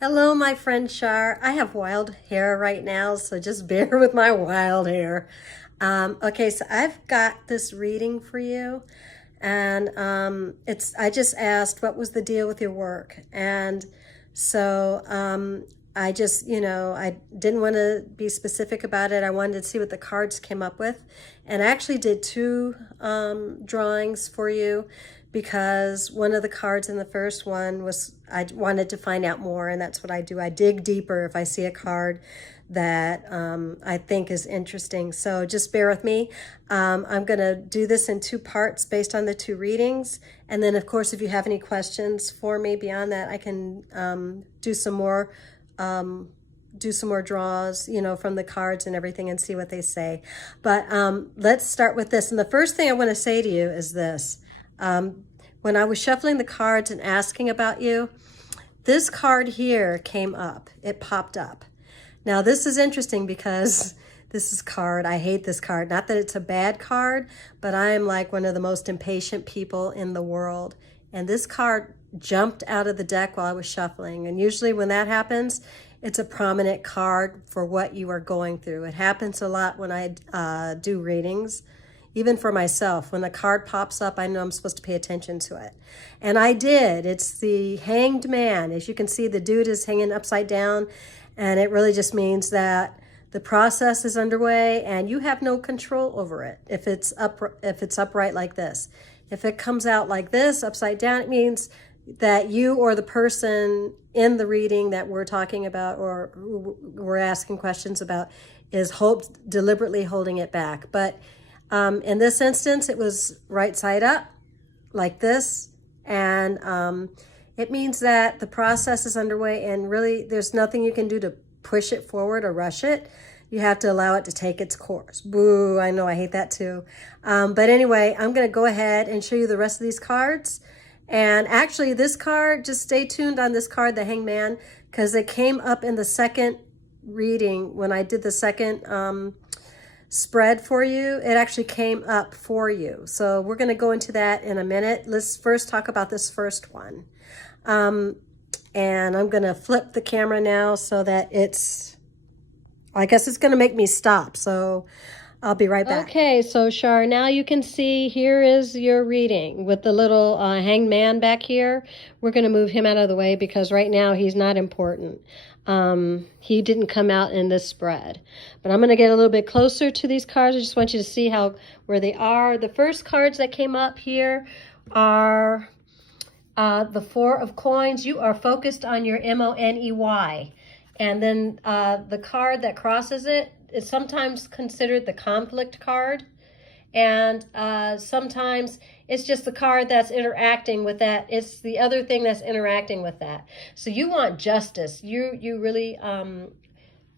Hello, my friend Char. I have wild hair right now, so just bear with my wild hair. Okay, so I've got this reading for you, and I just asked what was the deal with your work, and so I just I didn't want to be specific about it. I wanted to see what the cards came up with, and I actually did two drawings for you because one of the cards in the first one was I wanted to find out more, and that's what I do. I dig deeper if I see a card that I think is interesting. So just bear with me. I'm going to do this in two parts based on the two readings. And then, of course, if you have any questions for me beyond that, I can do some more draws, from the cards and everything and see what they say. But let's start with this. And the first thing I want to say to you is this. When I was shuffling the cards and asking about you, this card here came up. It popped up. Now, this is interesting because I hate this card. Not that it's a bad card, but I am like one of the most impatient people in the world. And this card jumped out of the deck while I was shuffling. And usually when that happens, it's a prominent card for what you are going through. It happens a lot when I do readings. Even for myself, when the card pops up, I know I'm supposed to pay attention to it. And I did. It's the Hanged Man. As you can see, the dude is hanging upside down, and it really just means that the process is underway and you have no control over it if it's upright like this. If it comes out like this, upside down, it means that you or the person in the reading that we're talking about or we're asking questions about is deliberately holding it back. But in this instance, it was right side up like this. And it means that the process is underway and really there's nothing you can do to push it forward or rush it. You have to allow it to take its course. Boo, I know, I hate that too. But anyway, I'm going to go ahead and show you the rest of these cards. And actually this card, just stay tuned on this card, the Hanged Man, because it came up in the second reading when I did the second spread for you. It actually came up for you. So we're going to go into that in a minute. Let's first talk about this first one. And I'm going to flip the camera now so that I guess it's going to make me stop. So I'll be right back. Okay, so Char, now you can see here is your reading with the little hanged man back here. We're going to move him out of the way because right now he's not important. He didn't come out in this spread. But I'm going to get a little bit closer to these cards. I just want you to see where they are. The first cards that came up here are the Four of Coins. You are focused on your Money. And then the card that crosses it is sometimes considered the conflict card. And sometimes it's just the card that's interacting with that. It's the other thing that's interacting with that. So you want justice. You really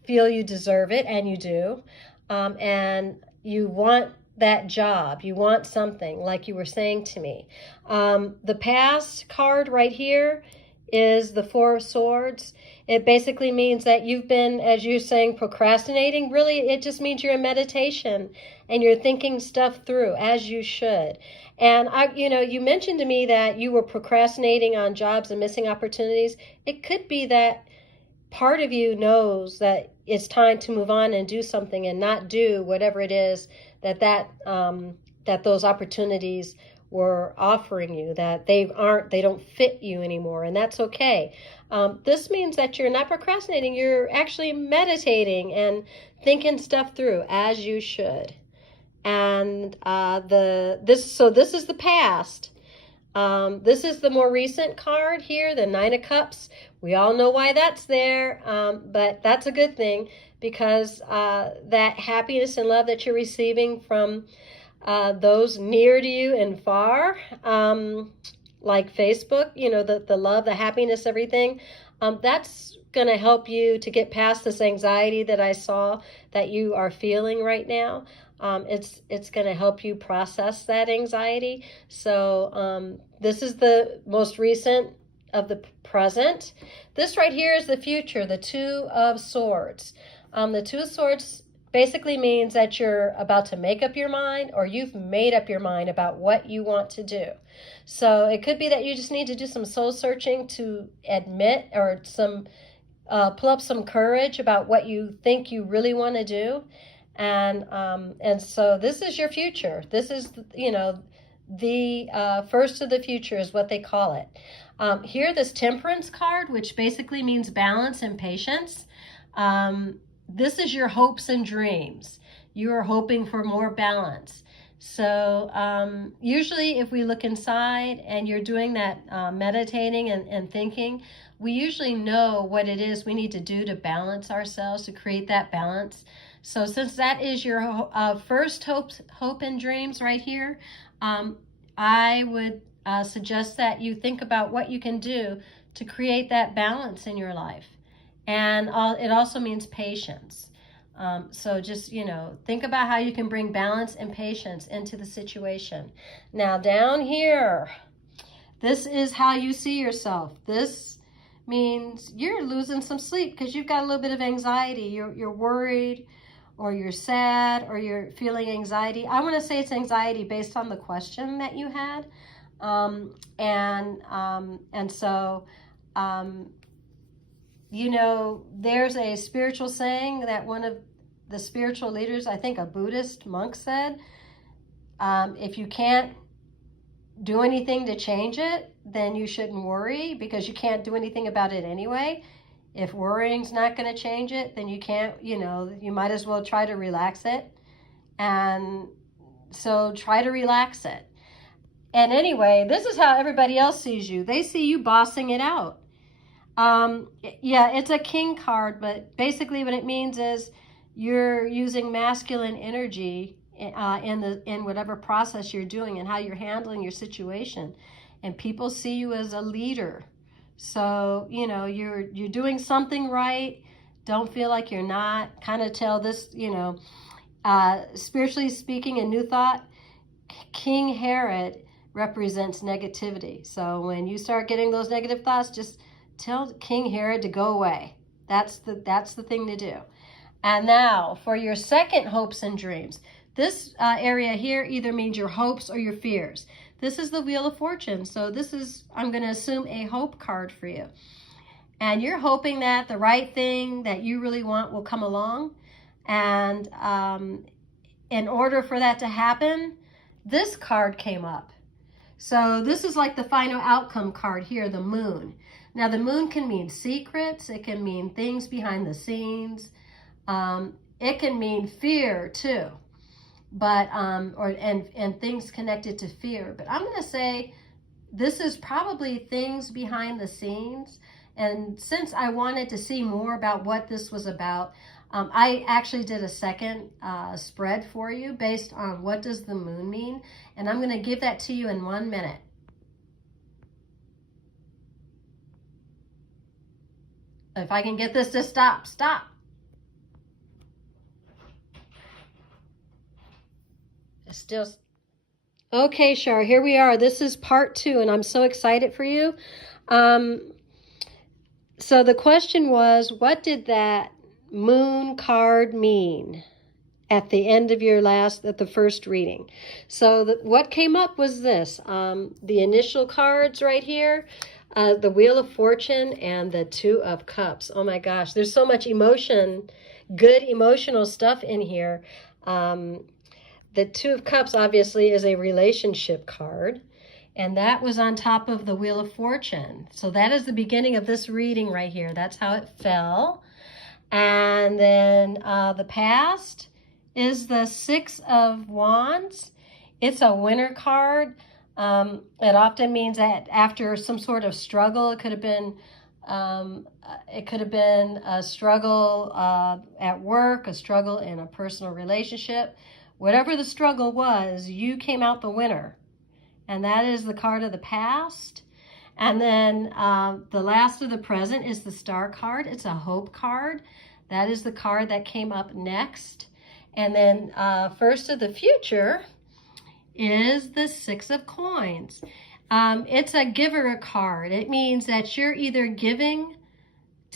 feel you deserve it, and you do. And you want that job. You want something, like you were saying to me. The past card right here is the Four of Swords. It basically means that you've been, as you're saying, procrastinating. Really, it just means you're in meditation and you're thinking stuff through, as you should. And you mentioned to me that you were procrastinating on jobs and missing opportunities. It could be that part of you knows that it's time to move on and do something and not do whatever it is that those opportunities were offering you, that they don't fit you anymore, and that's okay. This means that you're not procrastinating, you're actually meditating and thinking stuff through, as you should. And this is the past. This is the more recent card here, the Nine of Cups. We all know why that's there, but that's a good thing because that happiness and love that you're receiving from those near to you and far, like Facebook, the love, the happiness, everything, that's going to help you to get past this anxiety that I saw that you are feeling right now. It's going to help you process that anxiety. So this is the most recent of the present. This right here is the future, the Two of Swords. The Two of Swords basically means that you're about to make up your mind, or you've made up your mind about what you want to do. So it could be that you just need to do some soul searching to admit, or pull up some courage about what you think you really want to do. And so this is your future. This is, the first of the future is what they call it. Here, this Temperance card, which basically means balance and patience. This is your hopes and dreams. You are hoping for more balance. So usually if we look inside and you're doing that meditating and thinking, we usually know what it is we need to do to balance ourselves, to create that balance. So since that is your first hope and dreams right here, I would suggest that you think about what you can do to create that balance in your life. And it also means patience. So just, think about how you can bring balance and patience into the situation. Now down here, this is how you see yourself. This means you're losing some sleep because you've got a little bit of anxiety. You're worried, or you're sad, or you're feeling anxiety. I want to say it's anxiety based on the question that you had. So there's a spiritual saying that one of the spiritual leaders, I think a Buddhist monk, said, if you can't do anything to change it, then you shouldn't worry, because you can't do anything about it anyway. If worrying's not going to change it, then you can't, you might as well try to relax it. And so try to relax it. And anyway, this is how everybody else sees you. They see you bossing it out. Yeah, it's a king card, but basically what it means is you're using masculine energy in whatever process you're doing and how you're handling your situation. And people see you as a leader. So, you're doing something right. Don't feel like you're not. Kind of tell this, spiritually speaking, in New Thought, King Herod represents negativity. So when you start getting those negative thoughts, just tell King Herod to go away. That's the thing to do. And now for your second hopes and dreams. This area here either means your hopes or your fears. This is the Wheel of Fortune. So this is, I'm going to assume, a hope card for you. And you're hoping that the right thing that you really want will come along. And in order for that to happen, this card came up. So this is like the final outcome card here, the Moon. Now the Moon can mean secrets. It can mean things behind the scenes. It can mean fear too. But and things connected to fear. But I'm going to say this is probably things behind the scenes. And since I wanted to see more about what this was about, I actually did a second spread for you based on what does the Moon mean. And I'm going to give that to you in 1 minute. If I can get this to stop. It's still... Okay, Char, here we are. This is part 2, and I'm so excited for you. So the question was, what did that Moon card mean at the end of at the first reading? So what came up was this, the initial cards right here, the Wheel of Fortune and the Two of Cups. Oh my gosh, there's so much emotion, good emotional stuff in here. The Two of Cups obviously is a relationship card, and that was on top of the Wheel of Fortune. So that is the beginning of this reading right here. That's how it fell. And then the past is the Six of Wands. It's a winner card. It often means that after some sort of struggle, it could have been a struggle at work, a struggle in a personal relationship. Whatever the struggle was, you came out the winner. And that is the card of the past. And then the last of the present is the Star card. It's a hope card. That is the card that came up next. And then first of the future is the Six of Coins. It's a giver card. It means that you're either giving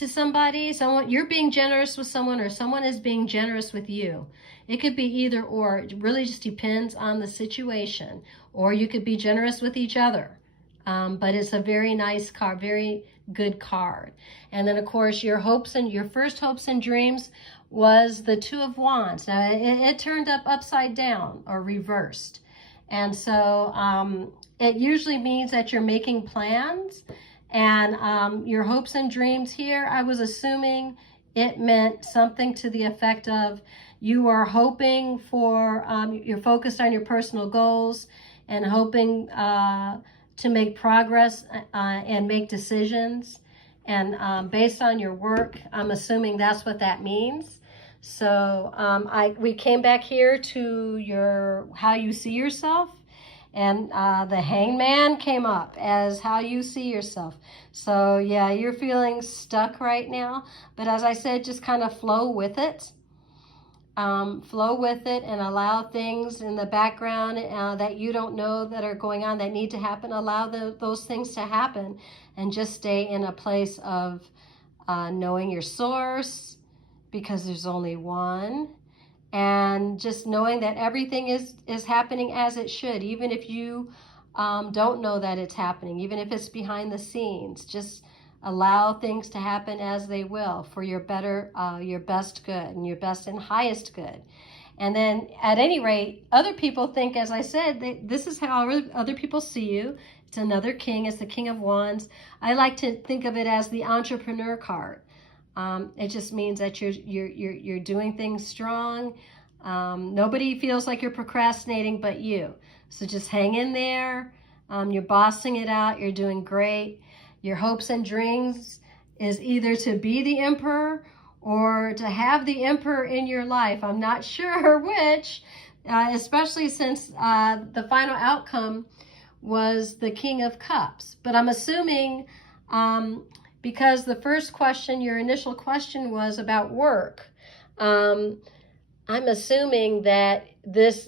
to somebody, you're being generous with someone, or someone is being generous with you. It could be either or. It really just depends on the situation. Or you could be generous with each other. But it's a very nice card, very good card. And then, of course, your first hopes and dreams was the Two of Wands. Now, it turned up upside down or reversed. And so it usually means that you're making plans. And your hopes and dreams here, I was assuming it meant something to the effect of you are hoping for, you're focused on your personal goals and hoping to make progress and make decisions. And based on your work, I'm assuming that's what that means. So we came back here to how you see yourself. And the Hangman came up as how you see yourself. So yeah, you're feeling stuck right now. But as I said, just kind of flow with it. Flow with it and allow things in the background that you don't know that are going on, that need to happen. Allow those things to happen and just stay in a place of knowing your source, because there's only one. And just knowing that everything is happening as it should, even if you don't know that it's happening, even if it's behind the scenes. Just allow things to happen as they will for your best good and your best and highest good. And then at any rate, other people think, as I said, this is how other people see you. It's another king. It's the King of Wands. I like to think of it as the entrepreneur card. It just means that you're doing things strong. Nobody feels like you're procrastinating but you. So just hang in there. You're bossing it out. You're doing great. Your hopes and dreams is either to be the emperor or to have the emperor in your life. I'm not sure which, especially since the final outcome was the King of Cups. But I'm assuming because the first question, your initial question was about work, I'm assuming that this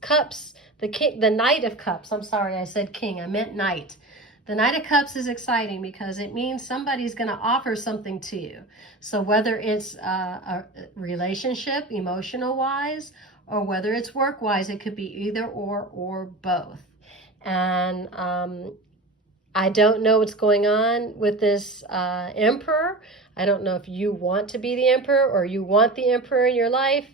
cups, the Knight of Cups, I'm sorry, I said king, I meant knight. The Knight of Cups is exciting because it means somebody's going to offer something to you. So whether it's a relationship, emotional-wise, or whether it's work-wise, it could be either or both. And I don't know what's going on with this emperor. I don't know if you want to be the emperor or you want the emperor in your life,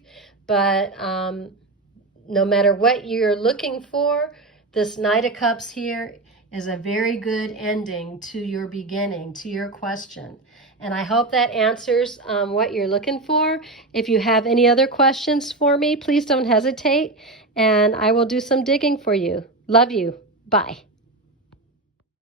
but no matter what you're looking for, this Knight of Cups here is a very good ending to your beginning, to your question. And I hope that answers what you're looking for. If you have any other questions for me, please don't hesitate, and I will do some digging for you. Love you. Bye.